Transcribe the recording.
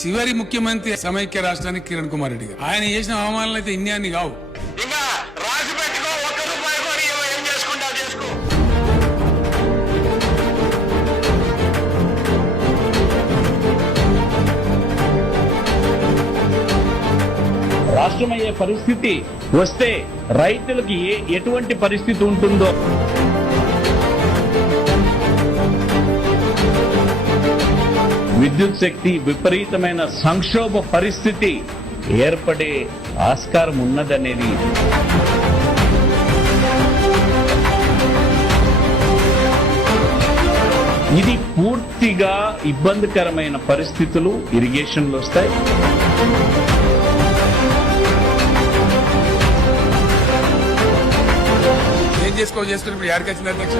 చివరి ముఖ్యమంత్రి సమైక్య రాష్ట్రానికి కిరణ్ కుమార్ రెడ్డి గారు. ఆయన చేసిన అవమానాలు అయితే ఇన్ని కావు. ఇంకా రాసి పెట్టుకో, ఒక్క రూపాయి కూడా ఏం చేసుకుంటా చేసుకో. రాష్ట్రమయ్యే పరిస్థితి వస్తే రైతులకి ఎటువంటి పరిస్థితి ఉంటుందో విద్యుత్ శక్తి విపరీతమైన సంక్షోభ పరిస్థితి ఏర్పడే ఆస్కారం ఉన్నదనేది ఇది పూర్తిగా ఇబ్బందికరమైన పరిస్థితులు ఇరిగేషన్లో వస్తాయి. ఏం చేసుకుంటే ఇప్పుడు యాడికి వచ్చింది అధ్యక్ష?